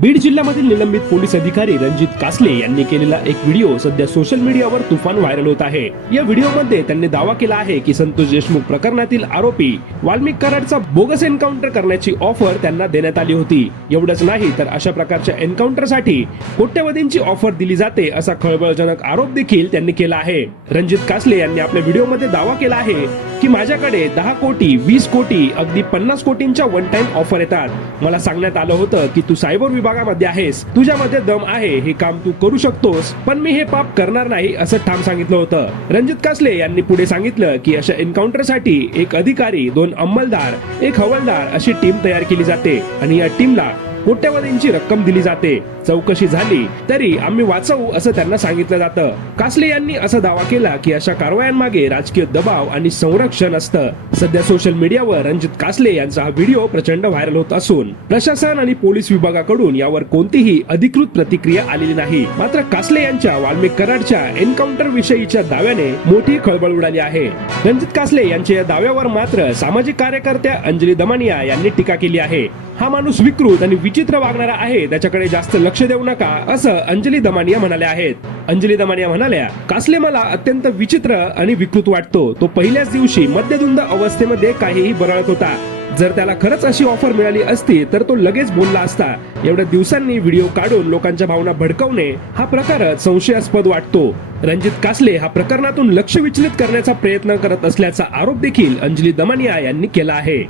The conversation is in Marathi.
बीड जिल्ह्यामधील निलंबित पोलीस अधिकारी रणजित कासले यांनी केलेला एक व्हिडिओ सध्या सोशल मीडियावर तुफान व्हायरल होत आहे. या व्हिडिओमध्ये त्यांनी दावा केला आहे की संतोष देशमुख प्रकरणातील आरोपी वाल्मिक कराडचा बोगस एन्काउंटर करण्याची ऑफर त्यांना देण्यात आली होती. एवढंच नाही तर अशा प्रकारच्या एन्काउंटरसाठी कोट्यवधींची ऑफर दिली जाते असा खळबळजनक आरोप देखील त्यांनी केला आहे. रणजित कासले यांनी आपल्या व्हिडिओमध्ये दावा केला आहे की माझ्याकडे दहा कोटी वीस कोटी अगदी पन्नास कोटींच्या वन टाइम ऑफर येतात. मला सांगण्यात आलं होतं की तू सायबर विभागामध्ये आहेस. तुझ्यामध्ये दम आहे हे काम तू करू शकतोस पण मी हे पाप करणार नाही असं ठाम सांगितलं होतं. रणजित कासले यांनी पुढे सांगितलं की अशा एन्काउंटरसाठी एक अधिकारी दोन अंमलदार एक हवालदार अशी टीम तयार केली जाते. आणि या टीमला कोट्यवधींची रक्कम दिली जाते. चौकशी झाली तरी आम्ही वाचवू असं त्यांना सांगितलं जातं. कासले यांनी असा दावा केला की अशा कारवायांमागे राजकीय दबाव आणि संरक्षण असतं. सध्या सोशल मीडियावर रणजित कासले यांचा हा व्हिडिओ प्रचंड व्हायरल होत असून प्रशासन आणि पोलीस विभागाकडून यावर कोणतीही अधिकृत प्रतिक्रिया आलेली नाही. मात्र कासले यांच्या वाल्मिक कराडच्या एन्काउंटर विषयीच्या दाव्याने मोठी खळबळ उडाली आहे. रणजित कासले यांच्या या दाव्यावर मात्र सामाजिक कार्यकर्त्या अंजली दमानिया यांनी टीका केली आहे. हा माणूस विकृत आणि विचित्र वागणारा आहे त्याच्याकडे जास्त लक्ष देऊ नका असं अंजली दमानिया म्हणाल्या आहेत. अंजली दमानिया म्हणाल्या कासले मला अत्यंत विचित्र आणि विकृत वाटतो. तो पहिल्याच दिवशी मद्यधुंद अवस्थेमध्ये काहीही बरळत होता. जर त्याला खरंच अशी ऑफर मिळाली असती तर तो लगेच बोलला असता. एवढ्या दिवसांनी व्हिडिओ काढून लोकांच्या भावना भडकवणे हा प्रकारच संशयास्पद वाटतो. रणजित कासले हा प्रकरणातून लक्ष विचलित करण्याचा प्रयत्न करत असल्याचा आरोप देखील अंजली दमानिया यांनी केला आहे.